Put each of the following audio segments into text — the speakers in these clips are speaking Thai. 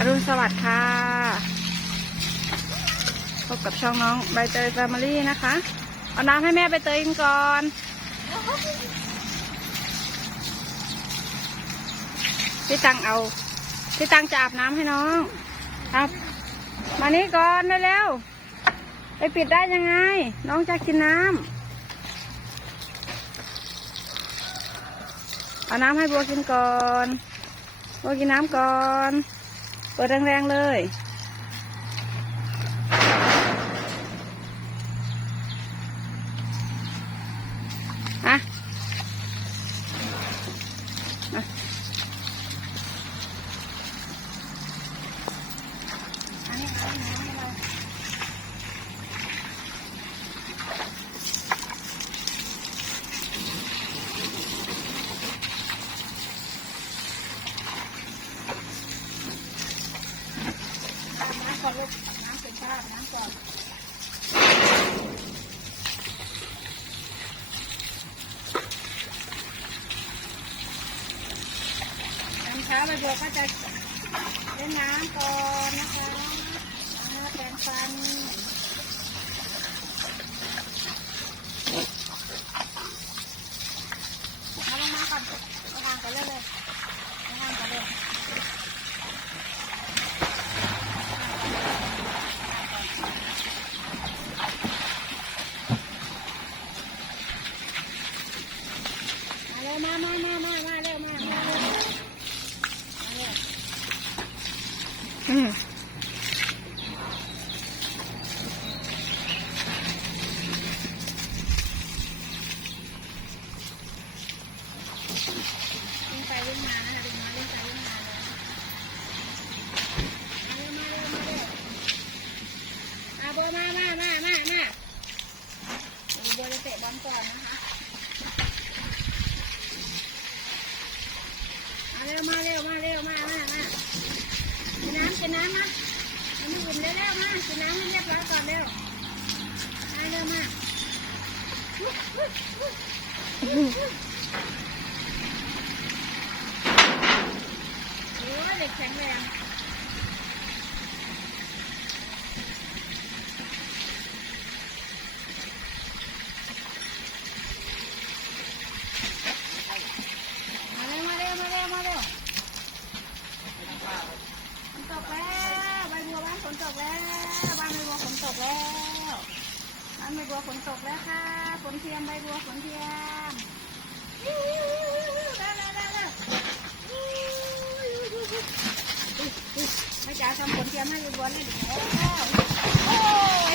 อรุณสวัสดิ์ค่ะ พบกับช่องน้องใบเตยแฟมิลี่นะคะ เอาน้ำให้แม่ใบเตยกินก่อน พี่ตังเอา พี่ตังจะอาบน้ำให้น้องเอามานี่ก่อนเร็วไปปิดได้ยังไง น้องจะกินน้ำเอาน้ำให้บัวกินก่อนบัวกินน้ำก่อน ปิดแรงๆเลย อะอันนี้เอาอันนี้ให้เราน้ำน้ำก่อน ลูกน้ำเป็นข้าวน้ำก่อนน้ำช้าประโยชน์ก็จะเล่นน้ำก่อนนะคะแล้วแปรงฟันเอาลงมาก่อนเอาอ่างก่อนเลยเลยเอาอ่างก่อนเลยมาเร็วมามามามามาเร็วมามาเร็ว อืมวิ่งไปวิ่งมานะคะวิ่งมาวิ่งไปวิ่งมาเลยมาเร็วมาเร็วมาเร็วอาโบมามามามามาโอ้โบจะเตะบอลก่อนนะคะมาเร็วมาเร็วมาเร็วมามามา กิ นน้ำกินน้ำนะน้ำอุ่นเร็วมากินน้ำให้เรียบร้อยก่อนเร็วมาเร็วมาโอ้ยเด็กแข็งแรงมาเร็วมาเร็วมาเร็วมาเร็ว ฝนตกแล้วใบบัวบ้านฝนตกแล้วบ้านใบบัวฝนตกแล้วบ้านใบบัวฝนตกแล้วค่ะ ฝนเทียมใบบัวฝนเทียมวิววิววิววิวเร็วเร็วเร็วเร็ววิววิววิวอุ๊ยอุ๊ยแม่จ๋าทำฝนเทียมให้ใบบัวเล่นอีกแล้วโอ้ย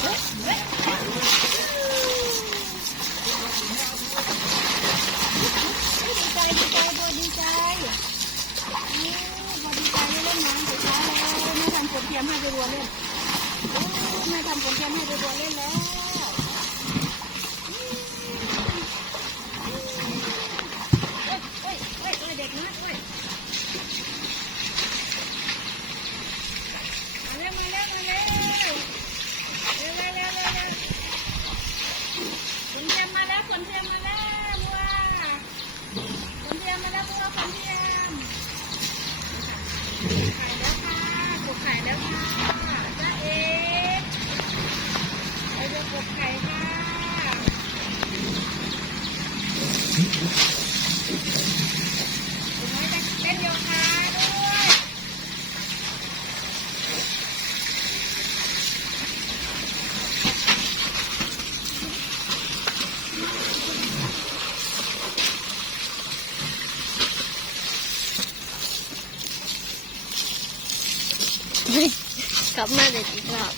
เฮ้ยเฮ้ยดีใจดีใจบัวดีใจ โอ้พอดีใจได้เล่นน้ำสุดท้ายแล้วแม่ทำผลเทียมให้ไปบัวเล่นโอ้แม่ทำผลเทียมให้ไปบัวเล่นแล้วเอ้ยเอ้ยเอ้ยเอ้ยเด็กน้อยเอ้ยมาเร็วมาเร็วมาเร็วเร็วเร็วเร็วเร็วเร็วผลเทียมมาแล้วผลเทียมมาแล้วบัวผลเทียมมาแล้วบัวผลเทียม ไข่แล้วค่ะกบไข่แล้วค่ะจ้าเอ๋ไปดู กบไข่ค่ะน้อยจะเล่นโยคะด้วยกลับมาเด็กอีกรอบ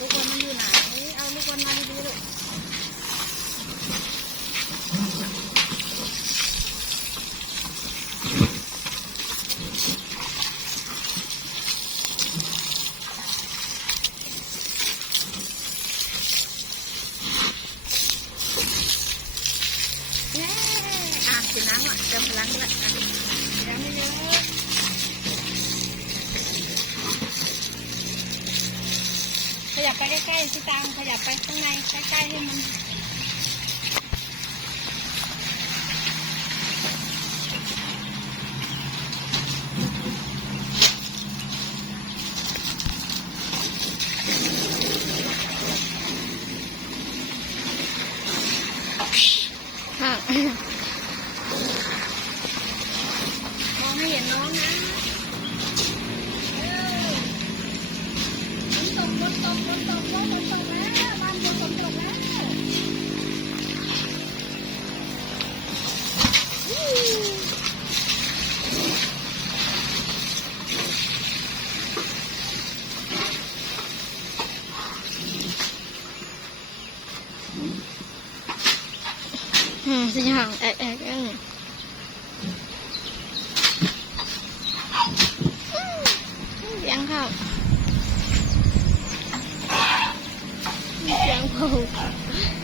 ลูกบอลมันอยู่ไหน เอาลูกบอลมาดีๆลูกเย้ อะกินน้ำอะเติมพลังละน้ำไม่เยอะขยับไปใกล้ๆที่ตามขยับไปข้างในใกล้ๆให้มัน ค่ะ มองให้เห็นน้องนะเออฝนตกฝนตกฝนตกฝนตกแล้วบ้านฝนฝนตกแล้ว อืมสิห่างแอกแอกแอกอืมเสียงเข้าเสียงผูอยู่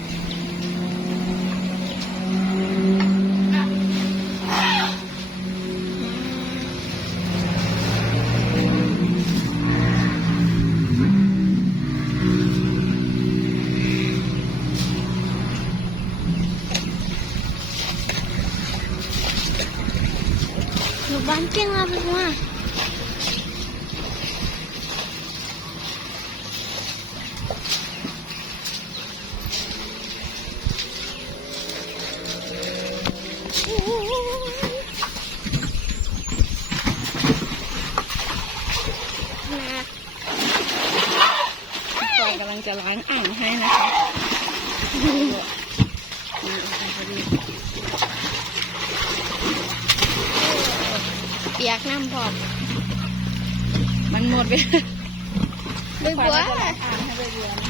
างอ่างให้นะคะนี่อ่างพอดีเปียกน้ำพร้อมมันหมดไปไม่บัวปอยก็จะล้างอ่างให้ใบบัวนะ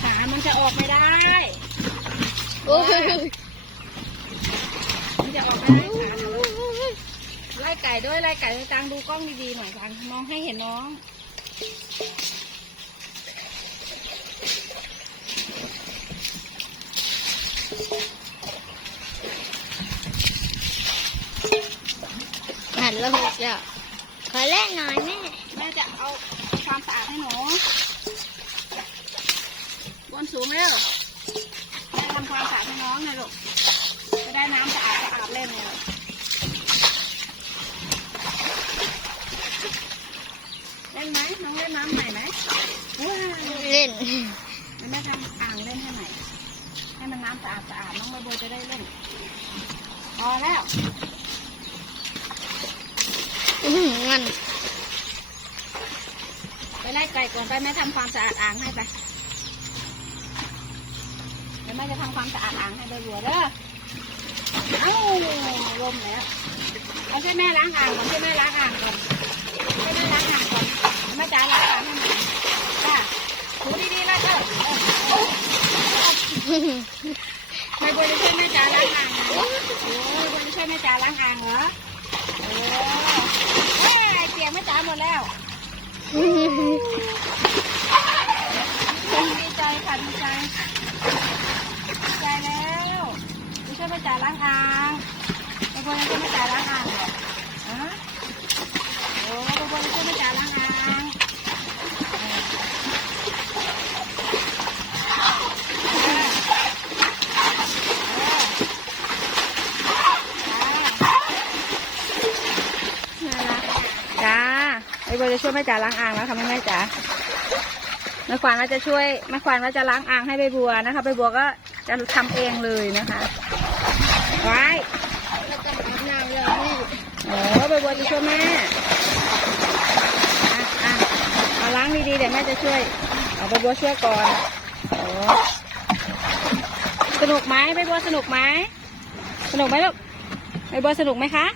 ขามันจะออกไม่ได้ โอ้ยมันจะออกไม่ได้ขาเดี๋ยวไล่ไก่ด้วยไล่ไก่ด้วยตังดูกล้องดีๆหน่อยตังมองให้เห็นน้อง หันแล้วหกแล้วขอเล่นหน่อยแม่ แม่จะเอาความสะอาดให้หนูบนสูงเร็วแม่ทำความสะอาดให้น้องหน่อยลูกจะได้น้ำสะอาดสะอาดเล่นเลยลูกเล่นไหมน้องเล่นน้ำใหม่ไหมว้าวเล่นงั้นแม่ทำอ่างเล่นให้ใหม่ ให้มันน้ำสะอาดสะอาดน้องใบบัวจะได้เล่นพอแล้วอื้อหืองันไปไล่ไก่ก่อนไปแม่ทำความสะอาดอ่างให้ไปเดี๋ยวแม่จะทำความสะอาดอ่างให้ใบบัวเด้อเอ้าลมแล้วเอาช่วยแม่ล้างอ่างก่อนช่วยแม่ล้างอ่างก่อนช่วยแม่ล้างอ่างก่อนแม่จ๋าล้างอ่างให้หน่อยจ้าถูดีๆนะเด้อเออ ใบบัวจะช่วยแม่จ๋าล้างอ่างเหรอโอ้ยบบัวจะช่วยแม่จ๋าล้างอ่างเหรอโอ้เฮ้ยเปียกแม่จ๋าหมดแล้วดีใจค่ะดีใจดีใจแล้วดีช่วยแม่จ๋าล้างอ่างไอ้บัวยังช่วยแม่จ๋าล้างอ่างเหรอฮะโอ้ไอ้บัวยังช่วยแม่จ๋าล้างอ่างเออเออเออ น่ารัก จ้าไอ้บั วยแม่จ๋าล้างอ่างแล้วค่ะแม่แม่จ๋าแม่ขวานว่าจะช่วยแม่ขวานว่าจะล้างอ่างให้ใบบัวนะคะใบบัวก็จะทำเองเลยนะคะไว้แล้วก็อาบน้ำแล้วนี่โอ้ใบบัวจะช่วยแม่อะอะเอาล้างดีๆเดี๋ยวแม่จะช่วยเอาใบบัวช่วยก่อนโอ้สนุกไหมใบบัวสนุกไหมสนุกไหมลูกใบบัวสนุกไหมคะ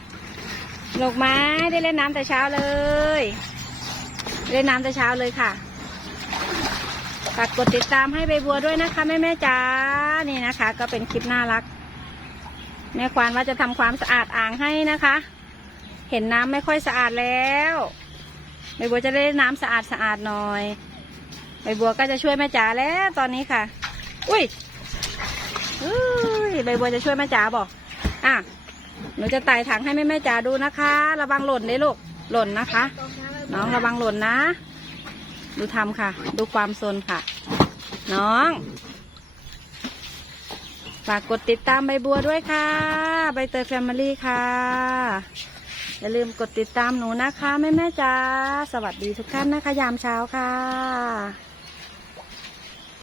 สนุกไหมได้เล่นน้ำแต่เช้าเลย เล่นน้ำแต่เช้าเลยค่ะฝากกดติดตามให้ใบบัวด้วยนะคะแม่แม่จ๋านี่นะคะ ก็เป็นคลิปน่ารัก แม่ควานว่าจะทำความสะอาดอ่างให้นะคะ เห็นน้ำไม่ค่อยสะอาดแล้วใบบัวจะได้นน้ำสะอาดสะอาดหน่อยใบบัวก็จะช่วยแม่จ๋าแล้วตอนนี้ค่ะ อุ้ยอุ้ยใบบัวจะช่วยแม่จ๋าบอกอะหนูจะไต่ถังให้แม่แม่จ๋าดูนะคะ ระวังหล่นได้ลูกหล่นนะคะ น้องระวังหล่นนะ ดูทำค่ะ ดูความซนค่ะ น้อง ฝากกดติดตามใบบัวด้วยค่ะ ใบเตยแฟมิลี่ค่ะ อย่าลืมกดติดตามหนูนะคะ แม่แม่จ้า สวัสดีทุกท่านนะคะ ยามเช้าค่ะ